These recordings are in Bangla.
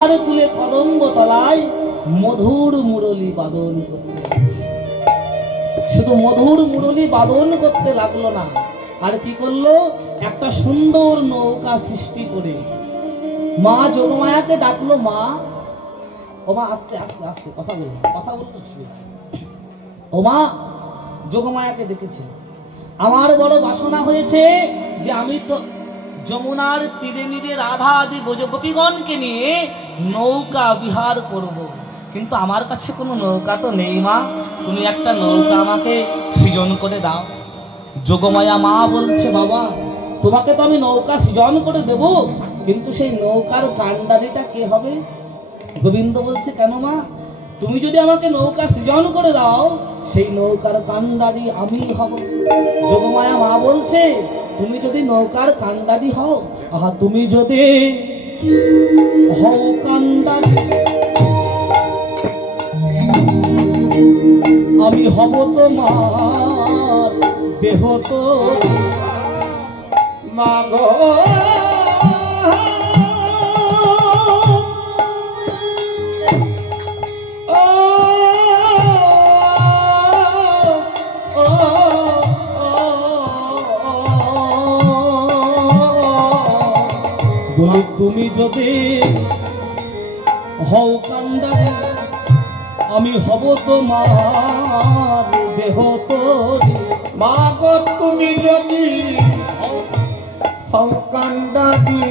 আর কদম্ব তলায় মধুর মুরলি বাদন করতে শুধু মধুর মুরলি বাদন করতে লাগল না, আর কি করল? একটা সুন্দর নৌকা সৃষ্টি করে মা যোগমায়াকে ডাকলো, মা, ও মা, আস্তে আস্তে আস্তে, কথা বলব কথা বলব ও মা যোগমায়াকে ডেকেছে। আমার বড় বাসনা হয়েছে যে আমি তো যমুনার তীরে নীরে রাধা আদি গোপীগণকে নিয়ে নৌকা বিহার করব। কিন্তু আমার কাছে কোনো নৌকা তো নেই মা। তুমি একটা নৌকা আমাকে সৃজন করে দাও। যোগমায়া মা বলছে, বাবা, তোমাকে তো আমি নৌকা সৃজন করে দেব। কিন্তু সেই নৌকার কাণ্ডারিটা কে হবে? গোবিন্দ বলছে, কেন মা? তুমি যদি আমাকে নৌকা সৃজন করে দাও, সেই নৌকার কান্ডারি আমি হব। যোগমায়া মা বলছে তুমি যদি নৌকার কান্দারি হও, আহা, তুমি যদি হও কান্ডারি আমি হব তোমার দেহ তো যদি হও কান্ডারি আমি হব তোমার দেহ তোরি। মাগো তুমি যদি কান্দাদি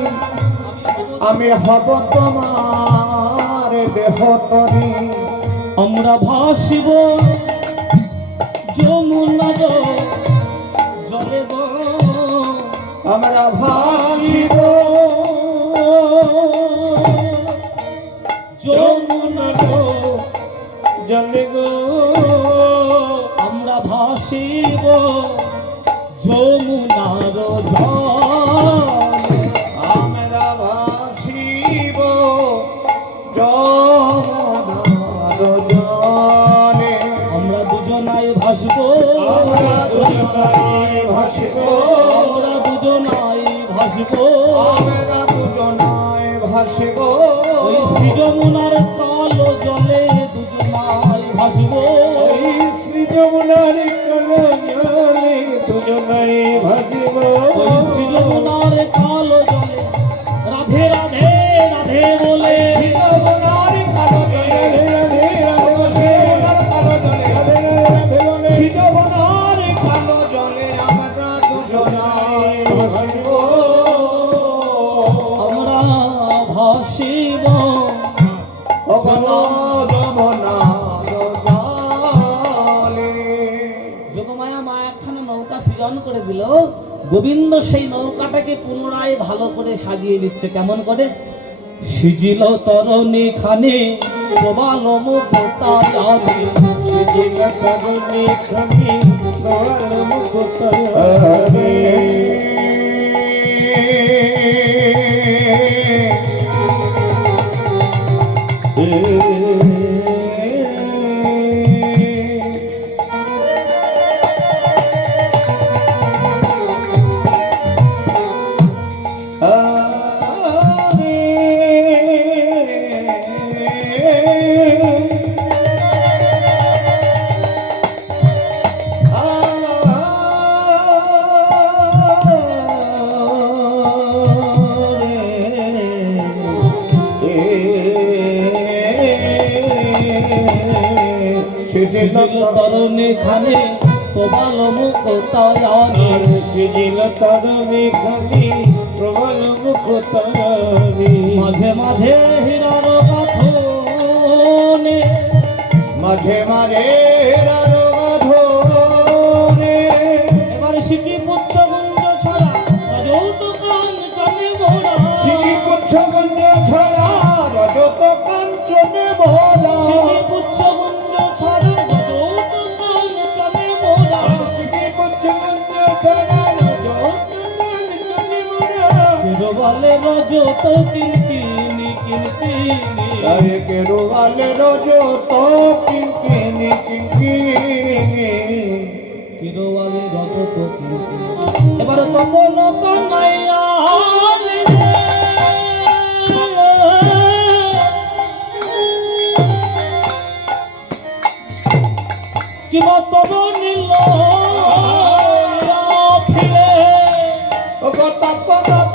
আমি হব তোমার দেহ তরি। আমরা ভাসিব যমুনার জলে গো আমরা ভাসিব যমুনার জলে গো। আমরা ভাসিব যমুনার আমরা ভাসিব যমুনার আমরা দুজনাই ভাসবো। আমরা দুজনাই ভাসিব। আমরা দুজনাই ভাসবো। আমরা দুজনাই ভাসিব। ওই শ্রী যোগমায়া মা একখানা নৌকা সৃজন করে দিল। গোবিন্দ সেই নৌকাটাকে পুনরায় ভালো করে সাজিয়ে দিচ্ছে কেমন করে? সিজিল তরণী খানে, প্রবাল মুক্তা তরণী খানে, প্রবাল মুক্তা রে। সিজিল তরমে খালি প্রবল মুখতারি মাঝে মাঝে হীরার পাথনে মাঝে মাঝে রাধরে এবার শিখি পুচ্ছ গুঞ্জ ছড়া যৌতুকান চলে মোড়া শিখি পুচ্ছ গুঞ্জ ছড়া রজত ভরা শিখি তো কিনকিনি কিনকিনি রায়ে কেরো আলে রোজো তো কিনকিনি কিনকিনি কেরো আলে রোজো তো কিনকিনি এবার তো মন তো মাইয়া কিবা তব নীল ফিরে ও কথা কথা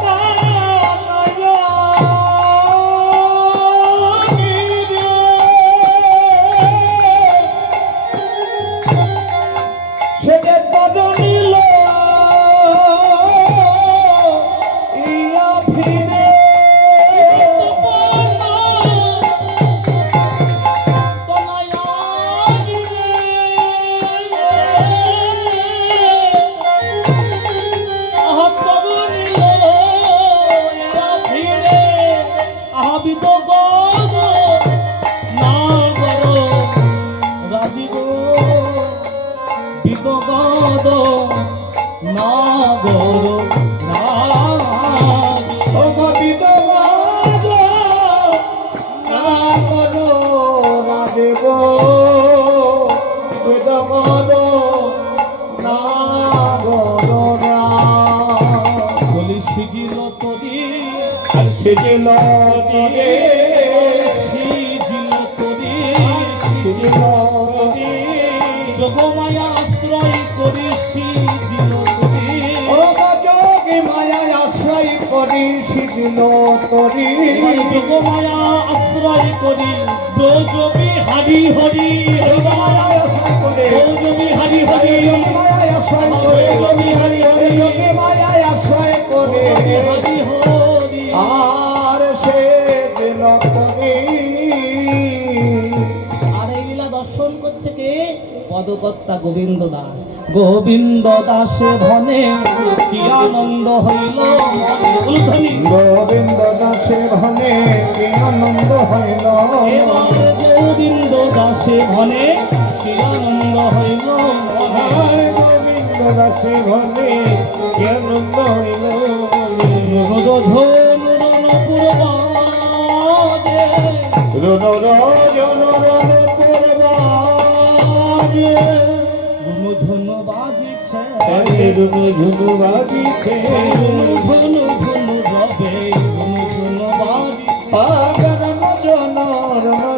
সিজিল দিয়ে সিজিল তরি সেজিল দিয়ে যোগমায়া আশ্রয় করি সেজিল তরি যোগমায়া আশ্রয় করি ব্রজবি হারি হরি। যোগী আশ্রয় করে হারি হরি। আর সে আর দর্শন করছে কে? পদকর্তা গোবিন্দ দাস। গোবিন্দ দাসে ধনে কি আনন্দ হইল? গোবিন্দ দাসে ভনে কি আনন্দ হইল? গোবিন্দ দাসে ধনে কি আনন্দ হইল? গোবিন্দ দাসে ভনে কি আনন্দ হইল? রোধন রণপুরবাজে রণ রজন ঝুনু বাজিছে ঝুন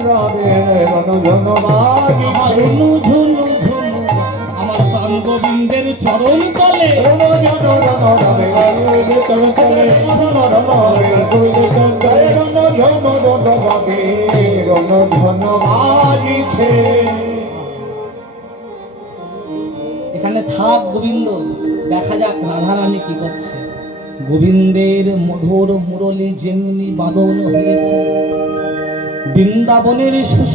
রবে ঝুনু ঝুনু ঝুনু আমার প্রাণ গোবিন্দের চরণ তলে। জন রবে ঝন রবে ঝন বাজিছে এখানে থাক গোবিন্দ। দেখা যাক রাধারানী কি করছে। গোবিন্দের মধুর মুরলী যেমনি বাদল হয়েছে বৃন্দাবনের সুস